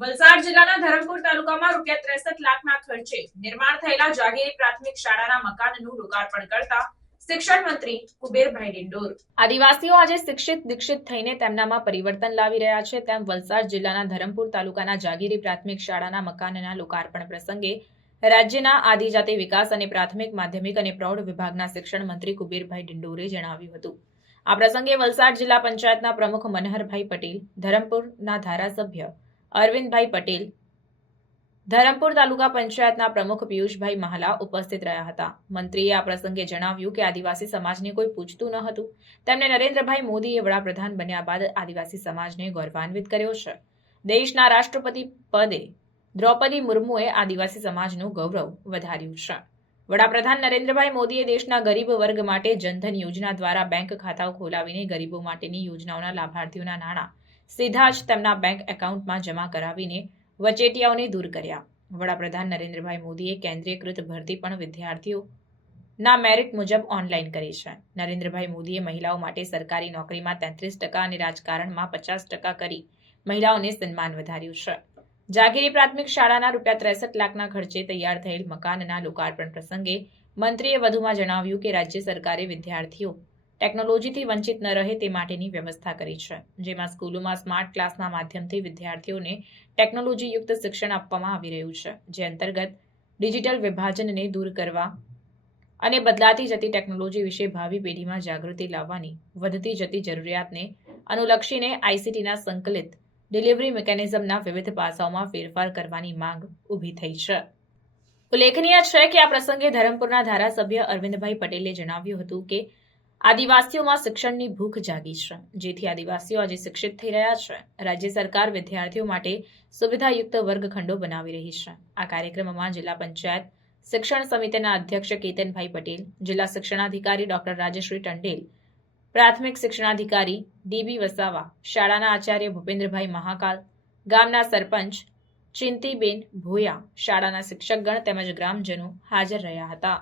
વલસાડ જિલ્લાના ધરમપુર તાલુકામાં ₹63 લાખના ખર્ચે નિર્માણ થયેલા જાગીરી પ્રાથમિક શાળાના મકાનનું લોકાર્પણ કરતા શિક્ષણ મંત્રી કુબેરભાઈ ડિંડોર. આદિવાસીઓ આજે શિક્ષિત દીક્ષિત થઈને તેમનામાં પરિવર્તન લાવી રહ્યા છે, તેમ વલસાડ જિલ્લાના ધરમપુર તાલુકાના જાગીરી પ્રાથમિક શાળાના મકાનના લોકાર્પણ પ્રસંગે રાજ્યના આદિજાતિ વિકાસ અને પ્રાથમિક માધ્યમિક અને પ્રૌઢ વિભાગના શિક્ષણ મંત્રી કુબેરભાઈ ડિંડોરે જણાવ્યું હતું. આ પ્રસંગે વલસાડ જિલ્લા પંચાયતના પ્રમુખ મનહરભાઈ પટેલ, ધરમપુરના ધારાસભ્ય અરવિંદભાઈ પટેલ, ધરમપુર તાલુકા પંચાયતના પ્રમુખ પિયુષભાઈ મહાલા ઉપસ્થિત રહ્યા હતા. મંત્રીએ આ પ્રસંગે જણાવ્યું કે આદિવાસી સમાજને કોઈ પૂછતું ન હતું. તેમને નરેન્દ્રભાઈ મોદીએ વડાપ્રધાન બન્યા બાદ આદિવાસી સમાજને ગૌરવાન્વિત કર્યો છે. દેશના રાષ્ટ્રપતિ પદે દ્રૌપદી મુર્મુએ આદિવાસી સમાજનું ગૌરવ વધાર્યું છે. વડાપ્રધાન નરેન્દ્રભાઈ મોદીએ દેશના ગરીબ વર્ગ માટે જનધન યોજના દ્વારા બેંક ખાતાઓ ખોલાવીને ગરીબો માટેની યોજનાઓના લાભાર્થીઓના નાણાં સીધા જ તેમના બેંક એકાઉન્ટમાં જમા કરાવીને વચેટિયાઓને દૂર કર્યા. વડાપ્રધાન નરેન્દ્રભાઈ મોદીએ કેન્દ્રીયકૃત ભરતી પણ વિદ્યાર્થીઓના મેરિટ મુજબ ઓનલાઈન કરી છે. નરેન્દ્રભાઈ મોદીએ મહિલાઓ માટે સરકારી નોકરીમાં 33% અને રાજકારણમાં 50% કરી મહિલાઓને સન્માન વધાર્યું છે. જાગીરી પ્રાથમિક શાળાના ₹63 લાખના ખર્ચે તૈયાર થયેલ મકાનના લોકાર્પણ પ્રસંગે મંત્રીએ વધુમાં જણાવ્યું કે રાજ્ય સરકારે વિદ્યાર્થીઓ ટેકનોલોજીથી વંચિત ન રહે તે માટેની વ્યવસ્થા કરી છે, જેમાં સ્કૂલોમાં સ્માર્ટ ક્લાસના માધ્યમથી વિદ્યાર્થીઓને ટેકનોલોજીયુક્ત શિક્ષણ આપવામાં આવી રહ્યું છે, જે અંતર્ગત ડિજિટલ વિભાજનને દૂર કરવા અને બદલાતી જતી ટેકનોલોજી વિશે ભાવિ પેઢીમાં જાગૃતિ લાવવાની વધતી જતી જરૂરિયાતને અનુલક્ષીને આઈસીટીના સંકલિત ડિલિવરી મિકેનિઝમના વિવિધ પાસાઓમાં ફેરફાર કરવાની માંગ ઊભી થઈ છે. ઉલ્લેખનીય છે કે આ પ્રસંગે ધરમપુરના ધારાસભ્ય અરવિંદભાઈ પટેલે જણાવ્યું હતું કે આદિવાસીઓમાં શિક્ષણની ભૂખ જાગી છે, જેથી આદિવાસીઓ આજે શિક્ષિત થઈ રહ્યા છે. રાજ્ય સરકાર વિદ્યાર્થીઓ માટે સુવિધાયુક્ત વર્ગખંડો બનાવી રહી છે. આ કાર્યક્રમમાં જિલ્લા પંચાયત શિક્ષણ સમિતિના અધ્યક્ષ કેતનભાઈ પટેલ, જિલ્લા શિક્ષણાધિકારી ડોક્ટર રાજશ્રી ટંડેલ, પ્રાથમિક શિક્ષણાધિકારી ડીબી વસાવા, શાળાના આચાર્ય ભૂપેન્દ્રભાઈ મહાકાલ, ગામના સરપંચ ચિંતીબેન ભોયા, શાળાના શિક્ષકગણ તેમજ ગ્રામજનો હાજર રહ્યા હતા.